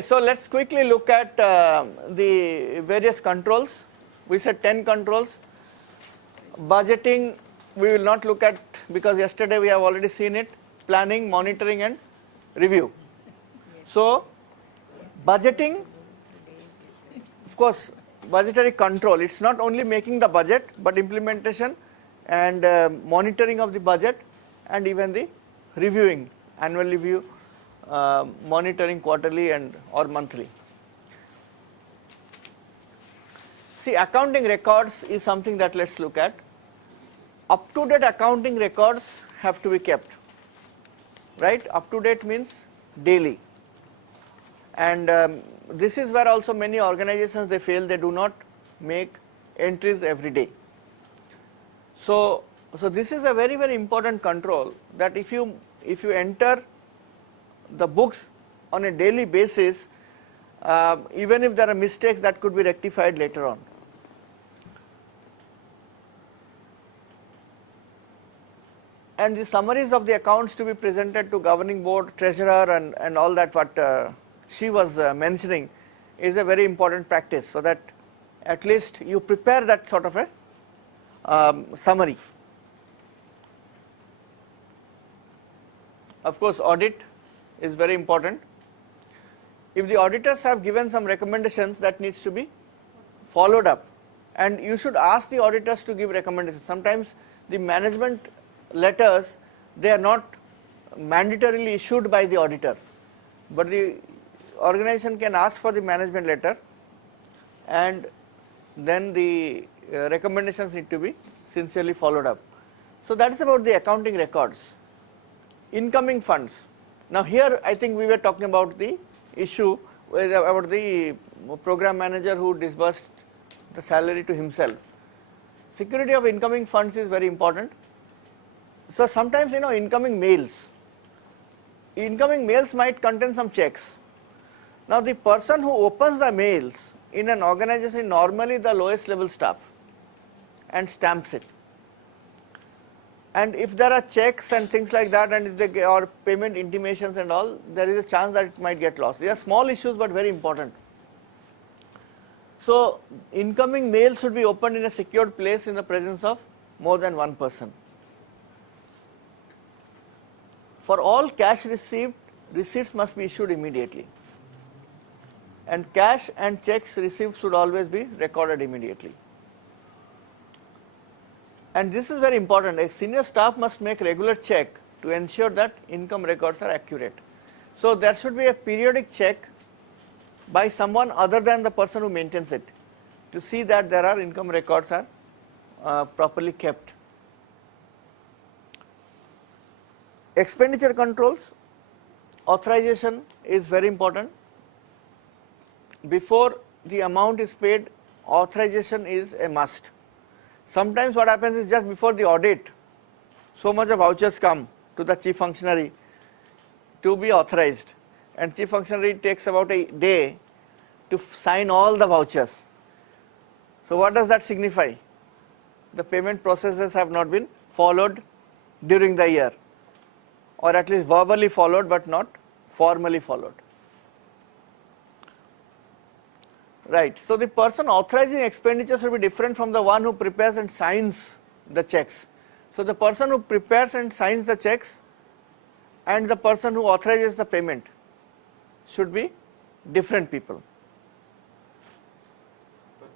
So let's quickly look at the various controls. We said 10 controls. Budgeting we will not look at because yesterday we have already seen it. Planning, monitoring and review. So budgeting, of course, budgetary control, it's not only making the budget but implementation and monitoring of the budget and even the reviewing, annual review, monitoring quarterly and or monthly. See, accounting records is something that let's look at. Up to date accounting records have to be kept, right? Up to date means daily, and this is where also many organizations they fail, they do not make entries every day. So this is a very important control, that if you enter the books on a daily basis, even if there are mistakes that could be rectified later on. And the summaries of the accounts to be presented to governing board, treasurer and all that what she was mentioning is a very important practice, so that at least you prepare that sort of a summary. Of course, audit is very important. If the auditors have given some recommendations, that needs to be followed up, and you should ask the auditors to give recommendations. Sometimes the management letters, they are not mandatorily issued by the auditor, but the organization can ask for the management letter, and then the recommendations need to be sincerely followed up. So that is about the accounting records. Incoming funds. Now here I think we were talking about the issue about the program manager who disbursed the salary to himself. Security of incoming funds is very important. So sometimes incoming mails might contain some checks. Now the person who opens the mails in an organization is normally the lowest level staff and stamps it. And if there are checks and things like that, and if they or payment intimations and all, there is a chance that it might get lost. They are small issues but very important. So incoming mail should be opened in a secured place in the presence of more than one person. For all cash receipts must be issued immediately, and cash and checks received should always be recorded immediately. And this is very important. A senior staff must make regular check to ensure that income records are accurate. So there should be a periodic check by someone other than the person who maintains it to see that there are income records are properly kept. Expenditure controls, authorization is very important. Before the amount is paid, authorization is a must. Sometimes what happens is just before the audit, so much of vouchers come to the chief functionary to be authorized, and chief functionary takes about a day to sign all the vouchers. So what does that signify? The payment processes have not been followed during the year, or at least verbally followed but not formally followed. Right. So the person authorizing expenditure should be different from the one who prepares and signs the checks. So the person who prepares and signs the checks and the person who authorizes the payment should be different people. But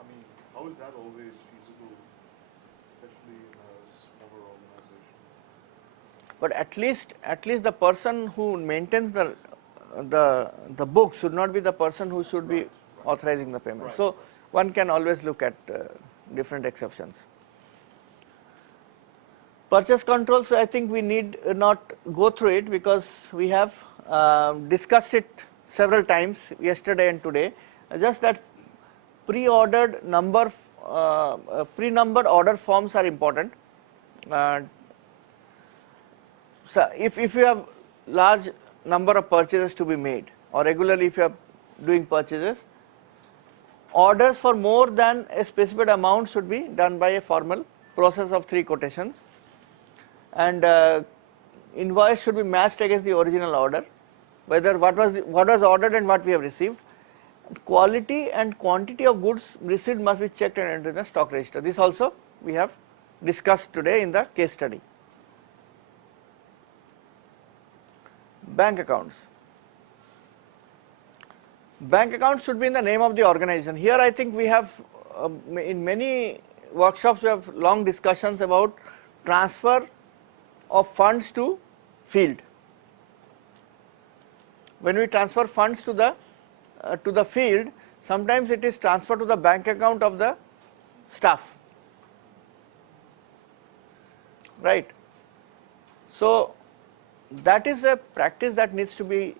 I mean, how is that always feasible, especially in a smaller organization? But at least the person who maintains the book should not be the person who should be authorizing the payment. Right. So one can always look at different exceptions. Purchase control, so I think we need not go through it because we have discussed it several times yesterday and today. Just that pre-numbered order forms are important. So if you have large number of purchases to be made, or regularly if you are doing purchases, orders for more than a specified amount should be done by a formal process of 3 quotations, and invoice should be matched against the original order, whether what was ordered and what we have received. Quality and quantity of goods received must be checked and entered in the stock register. This also we have discussed today in the case study. Bank accounts. Bank accounts should be in the name of the organization. Here I think we have in many workshops we have long discussions about transfer of funds to field. When we transfer funds to the field, sometimes it is transferred to the bank account of the staff, right. So that is a practice that needs to be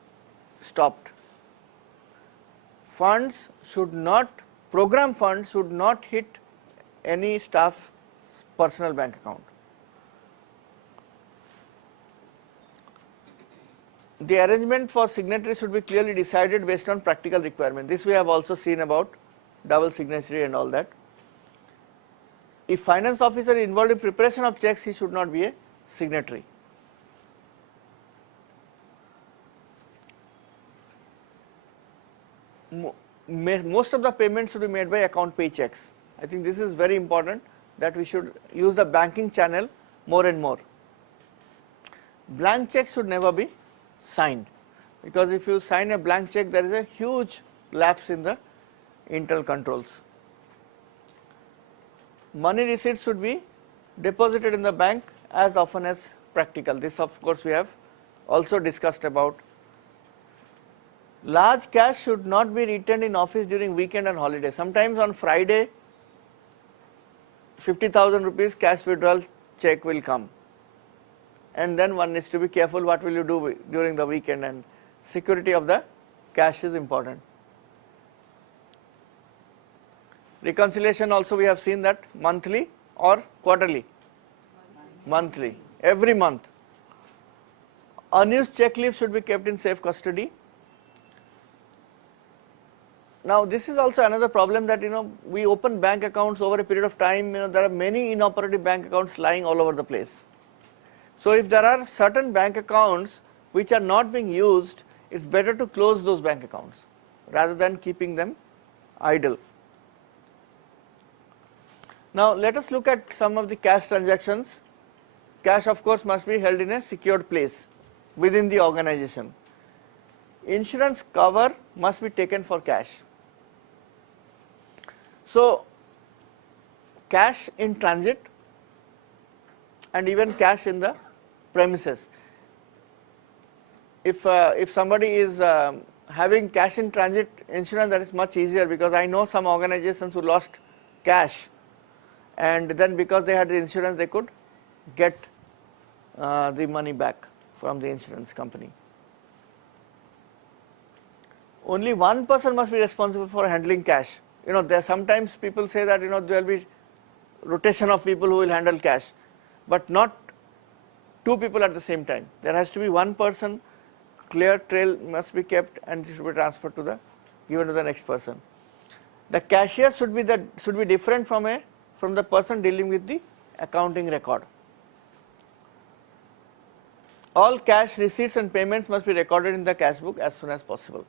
stopped. Funds should not, program funds should not hit any staff's personal bank account. The arrangement for signatory should be clearly decided based on practical requirement. This we have also seen about double signatory and all that. If finance officer is involved in preparation of checks, he should not be a signatory. Most of the payments should be made by account pay checks. I think this is very important that we should use the banking channel more and more. Blank checks should never be signed, because if you sign a blank check, there is a huge lapse in the internal controls. Money receipts should be deposited in the bank as often as practical. This of course we have also discussed about. Large cash should not be retained in office during weekend and holiday. Sometimes on Friday 50,000 rupees cash withdrawal check will come, and then one needs to be careful what will you do during the weekend, and security of the cash is important. Reconciliation also we have seen that monthly or quarterly? Monthly, every month. Unused check leaves should be kept in safe custody. Now this is also another problem that we open bank accounts over a period of time, there are many inoperative bank accounts lying all over the place. So if there are certain bank accounts which are not being used, it's better to close those bank accounts rather than keeping them idle. Now let us look at some of the cash transactions. Cash of course must be held in a secured place within the organization. Insurance cover must be taken for cash. So cash in transit and even cash in the premises. If somebody is having cash in transit insurance, that is much easier, because I know some organizations who lost cash, and then because they had the insurance they could get the money back from the insurance company. Only one person must be responsible for handling cash. There sometimes people say that there will be rotation of people who will handle cash, but not two people at the same time. There has to be one person, clear trail must be kept, and it should be transferred to given to the next person. The cashier should be different from the person dealing with the accounting record. All cash receipts and payments must be recorded in the cash book as soon as possible.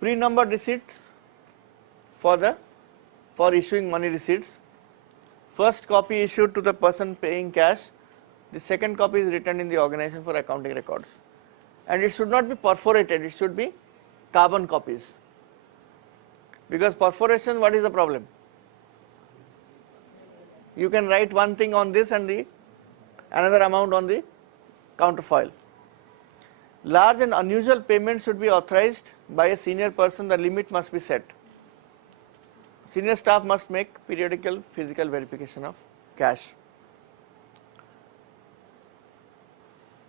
Pre-numbered receipts for issuing money receipts. First copy issued to the person paying cash. The second copy is written in the organization for accounting records. And it should not be perforated, it should be carbon copies. Because perforation, what is the problem? You can write one thing on this and another amount on the counterfoil. Large and unusual payments should be authorized by a senior person. The limit must be set. Senior staff must make periodical physical verification of cash.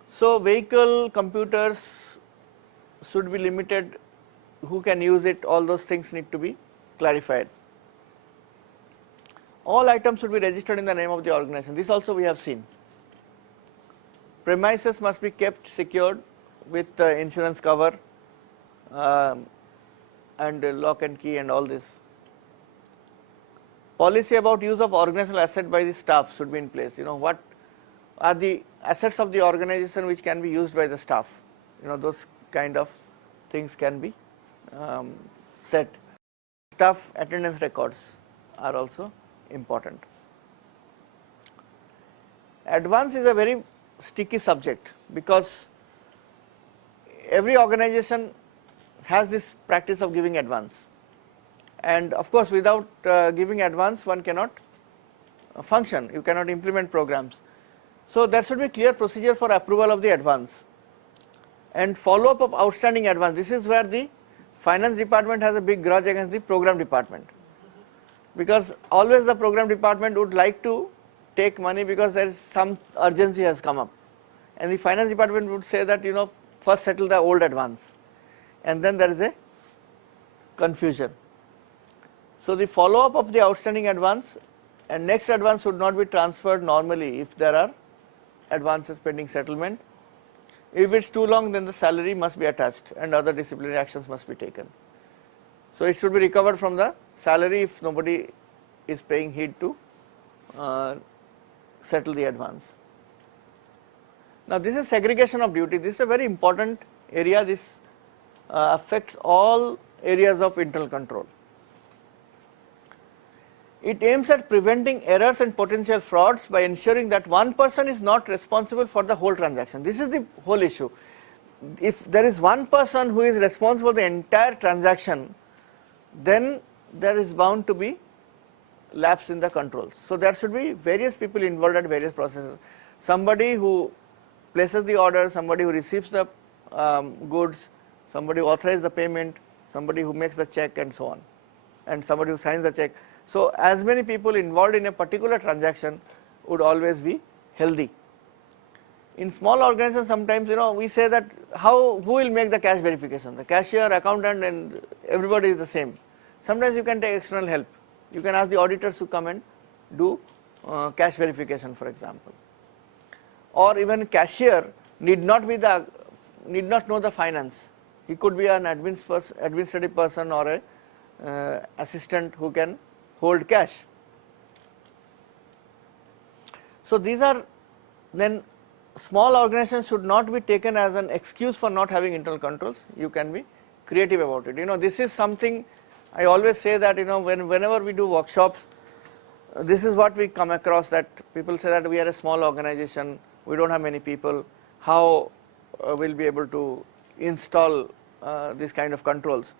So vehicle, computers should be limited, who can use it, all those things need to be clarified. All items should be registered in the name of the organization. This also we have seen. Premises must be kept secured with insurance cover and lock and key and all this. Policy about use of organizational asset by the staff should be in place. What are the assets of the organization which can be used by the staff. Those kind of things can be set. Staff attendance records are also important. Advance is a very sticky subject because every organization has this practice of giving advance, and of course without giving advance one cannot function, you cannot implement programs. So there should be clear procedure for approval of the advance and follow up of outstanding advance. This is where the finance department has a big grudge against the program department, because always the program department would like to take money because there is some urgency has come up, and the finance department would say that first settle the old advance, and then there is a confusion. So the follow up of the outstanding advance and next advance should not be transferred normally if there are advances pending settlement. If it is too long, then the salary must be attached and other disciplinary actions must be taken. So it should be recovered from the salary if nobody is paying heed to settle the advance. Now this is segregation of duty. This is a very important area. This affects all areas of internal control. It aims at preventing errors and potential frauds by ensuring that one person is not responsible for the whole transaction. This is the whole issue. If there is one person who is responsible for the entire transaction, then there is bound to be lapse in the controls. So there should be various people involved at various processes. Somebody who places the order, somebody who receives the goods, somebody who authorizes the payment, somebody who makes the check and so on, and somebody who signs the check. So as many people involved in a particular transaction would always be healthy. In small organizations sometimes we say that who will make the cash verification? The cashier, accountant, and everybody is the same. Sometimes you can take external help. You can ask the auditors to come and do cash verification, for example. Or even cashier need not know the finance. He could be an administrative person or a assistant who can hold cash. So these are then small organizations should not be taken as an excuse for not having internal controls. You can be creative about it. This is something I always say that whenever we do workshops, this is what we come across, that people say that we are a small organization, we don't have many people, how we'll be able to install this kind of controls.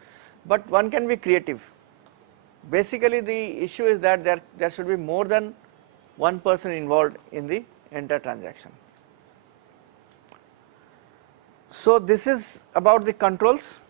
But one can be creative. Basically the issue is that there should be more than one person involved in the entire transaction. So this is about the controls.